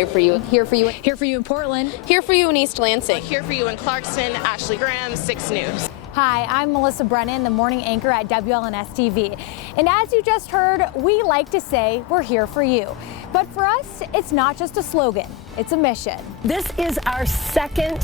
Here for you. Here for you. Here for you in Portland. Here for you in East Lansing. Here for you in Clarkston. Ashley Graham, 6 News. Hi, I'm Melissa Brennan, the morning anchor at WLNS TV. And as you just heard, we like to say we're here for you. But for us, it's not just a slogan, it's a mission. This is our second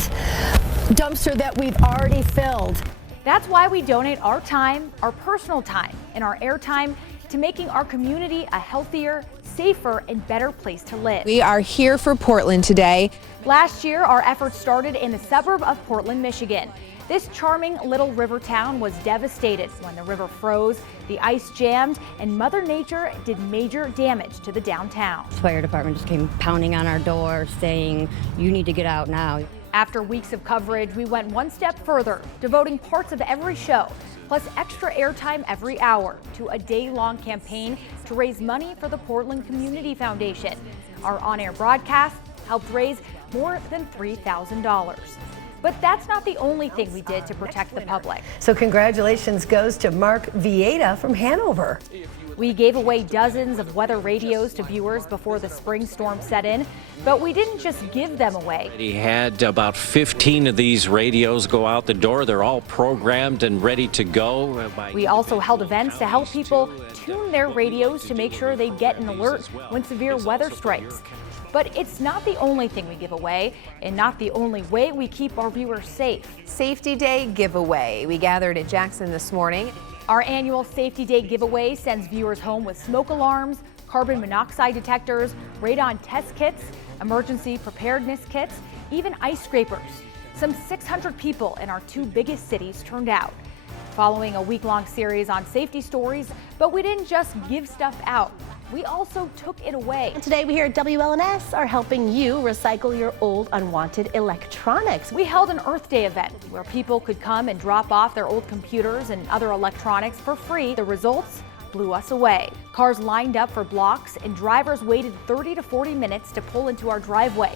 dumpster that we've already filled. That's why we donate our time, our personal time, and our airtime to making our community a healthier, safer, and better place to live. We are here for Portland today. Last year, our efforts started in the suburb of Portland, Michigan. This charming little river town was devastated when the river froze, the ice jammed, and Mother Nature did major damage to the downtown. The fire department just came pounding on our door saying, you need to get out now. After weeks of coverage, we went one step further, devoting parts of every show, plus extra airtime every hour, to a day-long campaign to raise money for the Portland Community Foundation. Our on-air broadcast helped raise more than $3,000. But that's not the only thing we did to protect the public. So congratulations goes to Mark Vieta from Hanover. We gave away dozens of weather radios to viewers before the spring storm set in, but we didn't just give them away. He had about 15 of these radios go out the door. They're all programmed and ready to go. We also held events to help people tune their radios to make sure they get an alert when severe weather strikes. But it's not the only thing we give away, and not the only way we keep our viewers safe. Safety Day giveaway. We gathered at Jackson this morning. Our annual Safety Day giveaway sends viewers home with smoke alarms, carbon monoxide detectors, radon test kits, emergency preparedness kits, even ice scrapers. Some 600 people in our 2 biggest cities turned out. Following a week-long series on safety stories, but we didn't just give stuff out. We also took it away. And today we here at WLNS are helping you recycle your old unwanted electronics. We held an Earth Day event where people could come and drop off their old computers and other electronics for free. The results blew us away. Cars lined up for blocks and drivers waited 30 to 40 minutes to pull into our driveway.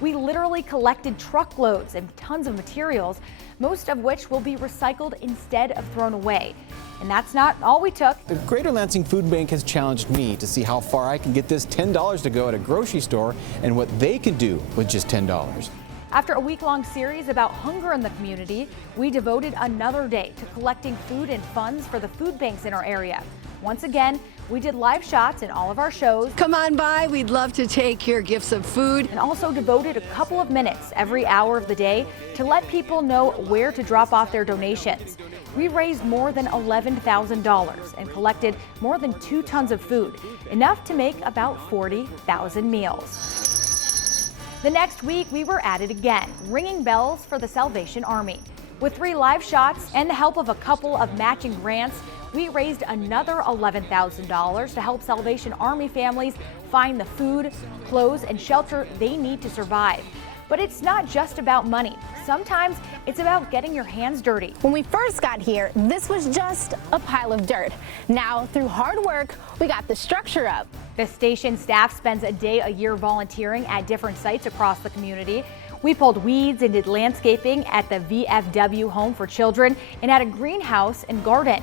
We literally collected truckloads and tons of materials, most of which will be recycled instead of thrown away. And that's not all we took. The Greater Lansing Food Bank has challenged me to see how far I can get this $10 to go at a grocery store and what they can do with just $10. After a week-long series about hunger in the community, we devoted another day to collecting food and funds for the food banks in our area. Once again, we did live shots in all of our shows. Come on by, we'd love to take your gifts of food. And also devoted a couple of minutes every hour of the day to let people know where to drop off their donations. We raised more than $11,000 and collected more than 2 tons of food, enough to make about 40,000 meals. The next week, we were at it again, ringing bells for the Salvation Army. With 3 live shots and the help of a couple of matching grants, we raised another $11,000 to help Salvation Army families find the food, clothes, and shelter they need to survive. But it's not just about money. Sometimes it's about getting your hands dirty. When we first got here, this was just a pile of dirt. Now, through hard work, we got the structure up. The station staff spends a day a year volunteering at different sites across the community. We pulled weeds and did landscaping at the VFW Home for Children and at a greenhouse and garden.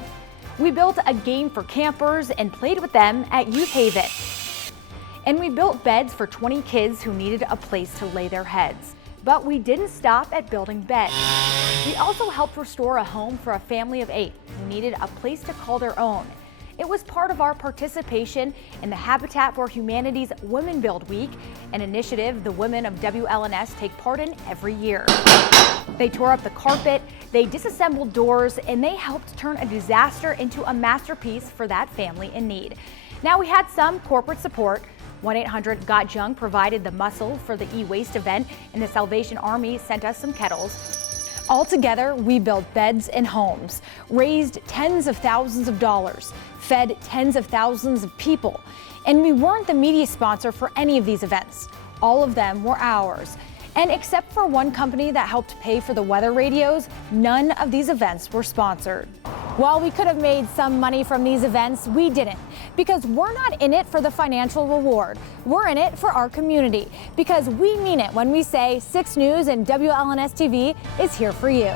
We built a game for campers and played with them at Youth Haven. And we built beds for 20 kids who needed a place to lay their heads. But we didn't stop at building beds. We also helped restore a home for a family of 8 who needed a place to call their own. It was part of our participation in the Habitat for Humanity's Women Build Week, an initiative the women of WLNS take part in every year. They tore up the carpet, they disassembled doors, and they helped turn a disaster into a masterpiece for that family in need. Now, we had some corporate support. 1-800-GOT-JUNK provided the muscle for the e-waste event, and the Salvation Army sent us some kettles. Altogether, we built beds and homes, raised tens of thousands of dollars, fed tens of thousands of people, and we weren't the media sponsor for any of these events. All of them were ours. And except for one company that helped pay for the weather radios, none of these events were sponsored. While we could have made some money from these events, we didn't, because we're not in it for the financial reward. We're in it for our community, because we mean it when we say 6 News and WLNS TV is here for you.